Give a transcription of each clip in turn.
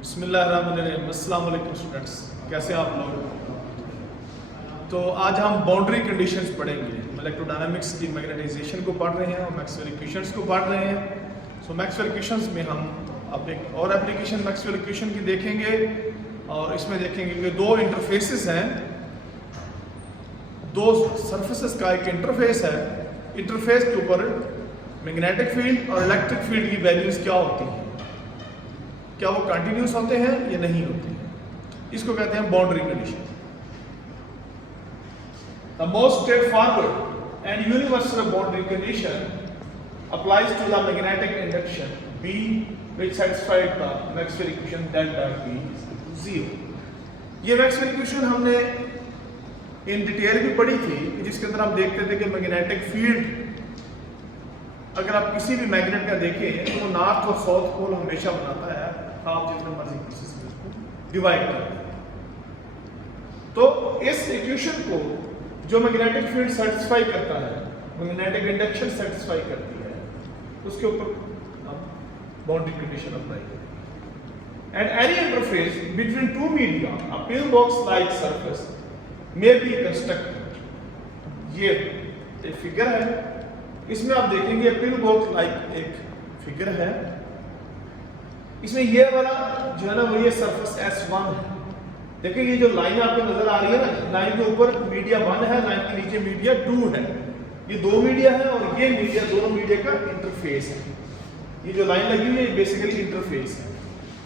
बिस्मिल्लाहिर्रहमानिर्रहीम। अस्सलाम वालेकुम स्टूडेंट्स, कैसे आप लोग। तो आज हम बाउंड्री कंडीशंस पढ़ेंगे। इलेक्ट्रोडायनामिक्स की मैग्नेटाइजेशन को पढ़ रहे हैं और मैक्सवेल इक्वेशंस को पढ़ रहे हैं। सो मैक्सवेल इक्वेशंस में हम अब एक और एप्लीकेशन मैक्सवेल इक्वेशन की देखेंगे और इसमें देखेंगे कि दो इंटरफेसेस हैं, दो सरफेसेस का एक इंटरफेस है। इंटरफेस के ऊपर मैग्नेटिक फील्ड और इलेक्ट्रिक फील्ड की वैल्यूज क्या होती हैं, क्या वो कंटिन्यूस होते हैं या नहीं होते हैं, इसको कहते हैं boundary condition. The most straight forward and universal boundary condition applies to the magnetic induction B which satisfied the Maxwell equation delta B is equal to 0। ये Maxwell equation हमने इन डिटेल भी पढ़ी थी, जिसके अंदर हम देखते थे कि मैग्नेटिक फील्ड अगर आप किसी भी मैग्नेट का देखें तो वो नॉर्थ और साउथ पोल हमेशा बनाता है, आप जितना मर्जी किसी से उसको डिवाइड कर दें। तो इस इक्वेशन को जो मैग्नेटिक फील्ड सेटिस्फाई करता है, मैग्नेटिक इंडक्शन सेटिस्फाई करती है, उसके ऊपर हम बाउंड्री कंडीशन अप्लाई करेंगे। And any interface between two media a pill box like surface may be constructed. ये एक फिगर है, इसमें आप देखेंगे पिल बॉक्स लाइक एक फिगर है। इसमें ये वाला जो है ना वो ये सरफेस S1 है। देखिए ये जो लाइन आपको नजर आ रही है ना, लाइन के ऊपर मीडिया 1 है, लाइन के नीचे मीडिया 2 है। ये दो मीडिया है और ये मीडिया, दोनों मीडिया का इंटरफेस है। ये जो लाइन लगी हुई है ये बेसिकली इंटरफेस है।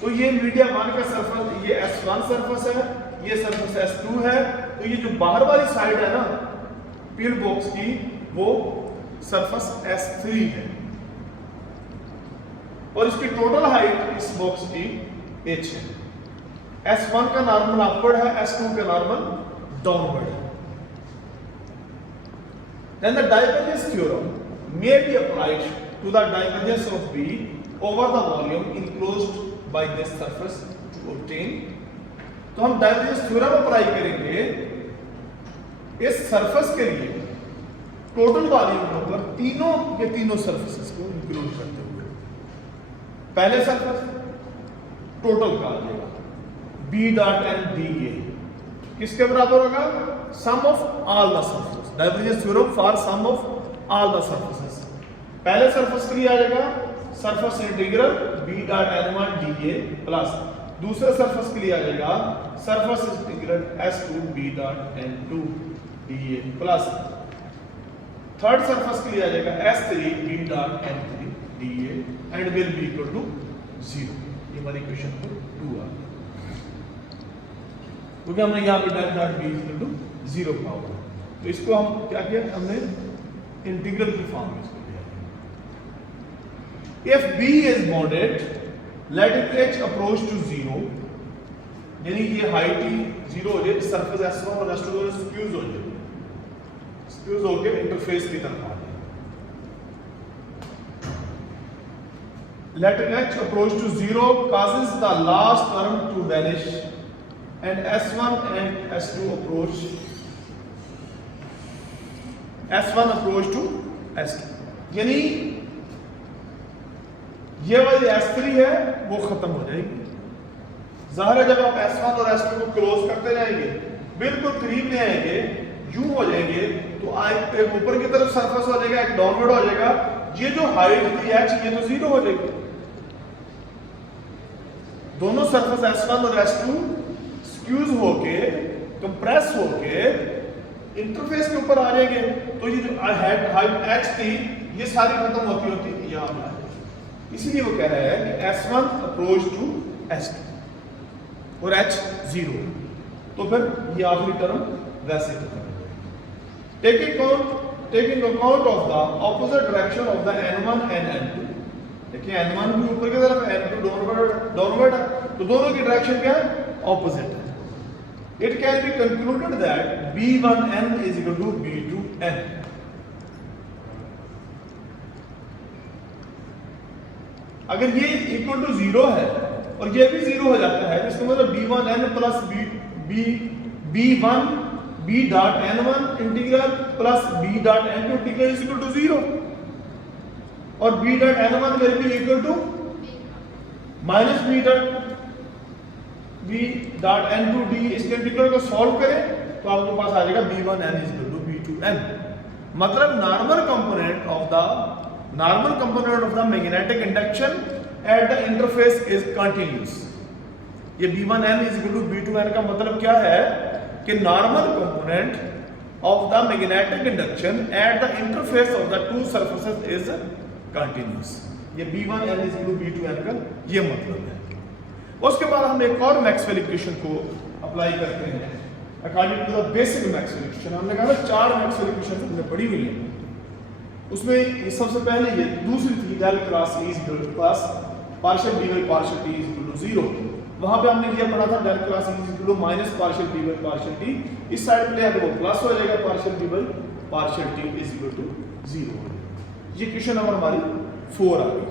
तो ये मीडिया 1 का सरफेस ये S1 सरफेस है, ये सरफेस S2 है। तो ये जो बाहर वाली साइड है ना पिल बॉक्स की, वो सरफेस S3 है और इसकी टोटल हाइट इस बॉक्स की h है। S1 का नॉर्मल अपवर्ड है, S2 का नॉर्मल डाउनवर्ड है। Then the divergence theorem may be applied to the divergence of B over the volume enclosed by this surface to obtain। तो हम divergence theorem apply करेंगे इस surface के लिए टोटल वॉल्यूम के ऊपर तीनों सरफेसेस को इंक्लूड करते हुए। पहले सरफेस टोटल का आ जाएगा B डॉट एंड DA किसके बराबर होगा, sum of all the surface. Divergence theorem for sum of all the surfaces. पहले सरफेस के लिए आ जाएगा surface integral B dot N1 DA plus दूसरे सरफेस के लिए आ जाएगा surface integral S2 B dot N2 DA plus third surface के लिए आ जाएगा S3 B dot N3 DA and will be equal to 0। ये हमारी इक्वेशन को 2 आ गया, क्योंकि हमने यहाँ पे del dot B equal to 0 पाया हुआ। तो इसको हम क्या किया, हमने इंटीग्रल की फॉर्म में इसको लिया। If B is bounded let it H approach to 0, यानी ये हाइट ही 0 हो जाए, सरफेस S1 और S2 दोनों स्क्यूज हो जाए, स्क्यूज होकर इंटरफेस की तरफ आ जाए। Let H approach to 0 causes the last term to vanish and S1 and S2 approach to S2, यानी ये वाली S3 है वो खत्म हो जाएगी। जाहिर है जब आप S1 और S2 को क्लोज करते जाएंगे, बिल्कुल करीब ले आएंगे, यूं हो जाएंगे, तो एक ऊपर की तरफ सरफेस हो जाएगा, एक डाउनवर्ड हो जाएगा। ये जो हाइट थी H ये तो 0 हो जाएगी। दोनों सरफेस S1 और S2 स्क्यूज होके कंप्रेस होके इंटरफेस के ऊपर आ जाएंगे। तो ये जो हाइट H थी ये सारी खत्म होती यहाँ पर आ जाएगी। इसीलिए वो कह रहा है कि S1 अप्रोच टू S2 और H 0, तो फिर ये आखिरी टर्म वैसे खत्म हो जाएगी। Taking account of the opposite direction of the N1 and N2। देखिए N1 भी ऊपर की तरफ, N2 डाउनवर्ड है, तो दोनों की डायरेक्शन क्या है, ऑपोजिट है। It can be concluded that B1N is equal to B2N। अगर ये इक्वल टू 0 है और ये भी 0 हो जाता है, इसका मतलब B1N plus B1 B dot N1 integral plus B dot N2 integral is equal to 0 और B dot N1 will be equal to minus B dot v dot n to d, इसके इंटीग्रल को solve करें तो आपके पास आ जाएगा b1n is equal to b2n। मतलब normal component of the magnetic induction at the interface is continuous. ये b1n is equal to b2n का मतलब क्या है कि normal component of the magnetic induction at the interface of the two surfaces is continuous. ये b1n is equal to b2n का ये मतलब है। उसके बाद हम एक और मैक्सवेल इक्वेशन को अप्लाई करते हैं according to the basic Maxwell equation. हमने कहा 4 मैक्सवेल इक्वेशन हमने पढ़ी हुई है, उसमें सबसे पहले ये दूसरी थी del cross E is equal to plus partial dy partial t is equal to 0। वहां पे हमने ये पढ़ा था del cross E is equal to minus partial dy partial t, इस साइड पे ले आए तो वो प्लस हो जाएगा partial dy partial t is equal to 0। ये इक्वेशन नंबर हमारी 4 आ गई।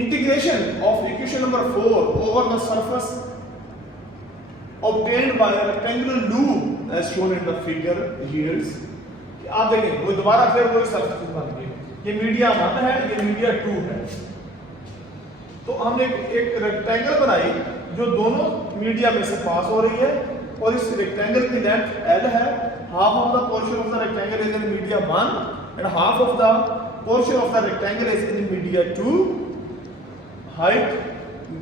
Integration of equation number 4 over the surface obtained by a rectangular loop as shown in the figure yields, आप देखें वो दोबारा फिर वही सरफेस बन गई। ये मीडिया 1 है, ये मीडिया 2 है। तो हमने एक रेक्टेंगल बनाई जो दोनों मीडिया में से पास हो रही है और इस रेक्टेंगल की लेंथ L है। Half of the portion of the rectangle is in media 1 and half of the portion of the rectangle is in media 2। Height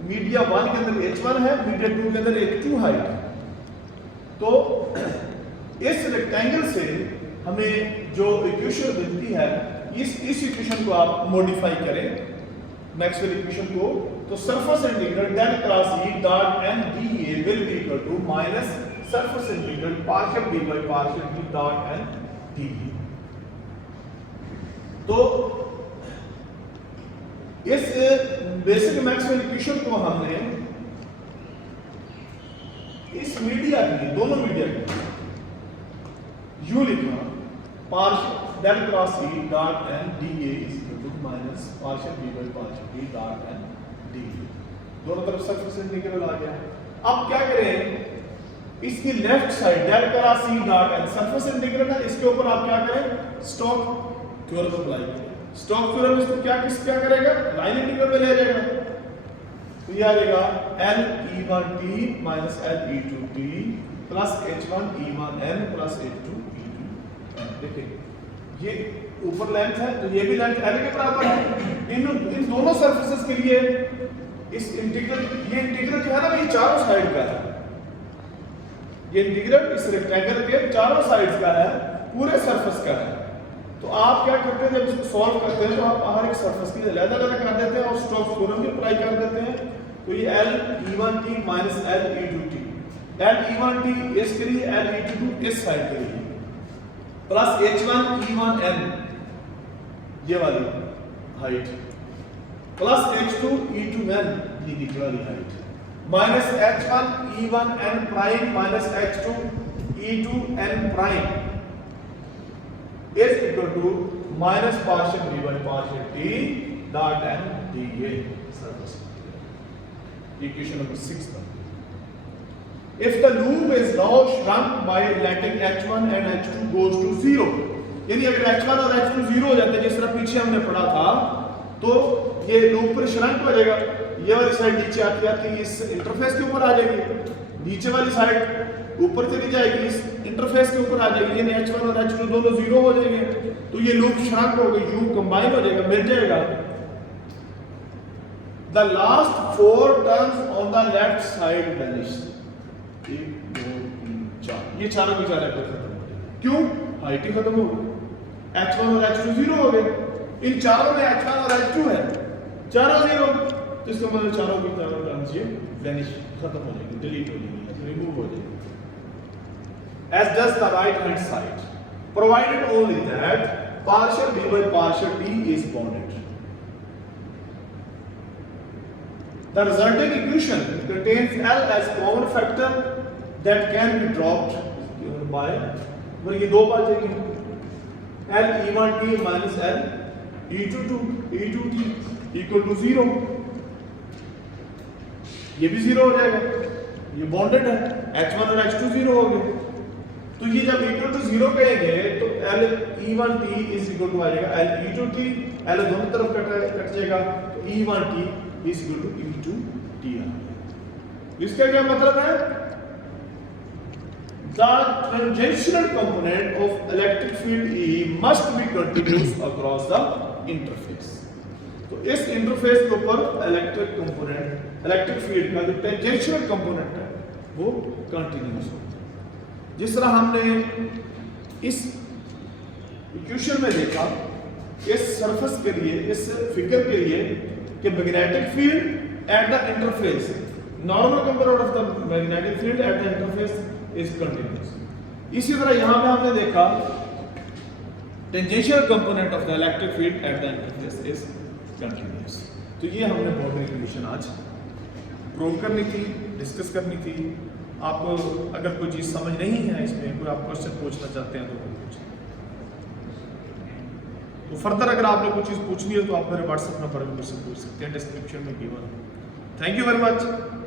media 1 के अंदर h1 है, मीडिया 2 के अंदर h2 हाइट है। तो इस रेक्टेंगल से हमें जो इक्वेशन मिलती है इस इक्वेशन को आप मॉडिफाई करें मैक्सवेल इक्वेशन को, तो surface integral del cross E dot n dA will be equal to minus surface integral partial dy partial t dot n dA। तो इस बेसिक मैक्सवेल इक्वेशन को हमने इस मीडिया के लिए दोनों मीडिया के यू लिखा partial del cross E dot n dA is equal to minus partial dy partial t dot n dA। दोनों तरफ सरफेस इंटीग्रल आ गया। अब क्या करें, इसकी left side del cross E dot n surface integral है, इसके ऊपर आप क्या करें स्टोक्स थ्योरम अप्लाई करें। स्टोक्स थ्योरम इसको क्या करेगा, लाइन इंटीग्रल में ले जाएगा। तो ये आ जाएगा L E1t minus L E2t plus H1 E1n plus H2 E2n। देखिए ये ऊपर लेंथ है तो ये भी लेंथ L के बराबर है। इन दोनों सरफेसेस के लिए इस इंटीग्रल ये इंटीग्रल जो है ना ये चारों साइड का है। ये इंटीग्रल इस रेक्टेंगल के चारों साइड्स का है, पूरे सरफेस का है। तो आप क्या करते हैं जब इसको सॉल्व करते हैं तो आप हर एक सरफेस की अलग-अलग कर देते हैं और स्टोक्स थ्योरम भी अप्लाई कर देते हैं। तो ये L E1t minus L E2t, L E1t इसके लिए L E2t इस साइड के लिए प्लस H1 E1n ये वाली हाइट प्लस H2 E2n ये नीचे वाली height minus H1 E1n prime minus H2 E2n prime is equal to minus partial dy partial t dot n dA surface equation number 6। If the loop is now shrunk by letting h1 and h2 goes to 0, यानी अगर h1 और h2 0 हो जाते हैं जिस तरह पीछे हमने पढ़ा था तो ये लूप पर श्रंक हो जाएगा। ये वाली साइड नीचे आती आती इस इंटरफेस के ऊपर आ जाएगी, नीचे वाली साइड ऊपर चली जाएगी इस इंटरफेस के ऊपर आ जाएगी, यानी h1 और h2 दोनों 0 हो जाएंगे। तो ये लूप श्रंक हो गई, u कंबाइन हो जाएगा, मिल जाएगा। The last 4 terms on the left side vanish. 1 2 3 4 ये चारों के चारों खत्म हो गए। क्यों? हाइट ही खत्म हो गई, h1 और h2 0 हो गए। इन चारों में h1 और h2 है, चारों 0, तो इसका मतलब चारों की चारों टर्म्स ये वैनिश खत्म हो जाएगी, डिलीट हो जाएगी, रिमूव हो जाएगी। As does the right hand side, provided only that partial dy partial t is bounded. The resulting equation contains L as common factor that can be dropped by ये दो बार चाहिए L E1t minus L E2t equal to 0, ये भी 0 हो जाएगा, ये bonded है, H1 और H2 0 हो गए। तो ये जब इक्वल टू 0 कहेंगे तो L E1t is equal to आ जाएगा L E2t, L दोनों तरफ कट जाएगा तो E1t is equal to E2t आ जाएगा। इसका क्या मतलब है? The tangential component of electric field E must be continuous across the interface. तो इस इंटरफेस के ऊपर इलेक्ट्रिक कंपोनेंट, इलेक्ट्रिक फील्ड का जो टेंजेंशियल कंपोनेंट है वो कंटिन्यूस होता है। जिस तरह हमने इस इक्वेशन में देखा, इस सरफेस के लिए, इस फिगर के लिए कि magnetic field at the interface, normal component of the magnetic field at the interface is continuous. इसी तरह यहां पे हमने देखा tangential component of the electric field at the interface is continuous. तो ये हमने बाउंड्री कंडीशन आज प्रूव करनी थी, डिस्कस करनी थी। आप अगर कोई चीज समझ नहीं है इसमें, कोई आप क्वेश्चन पूछना चाहते हैं तो पूछें। तो फर्दर अगर आपने कोई चीज पूछनी है तो आप मेरे व्हाट्सएप नंबर पर मुझसे पूछ सकते हैं, डिस्क्रिप्शन में given. Thank you very much.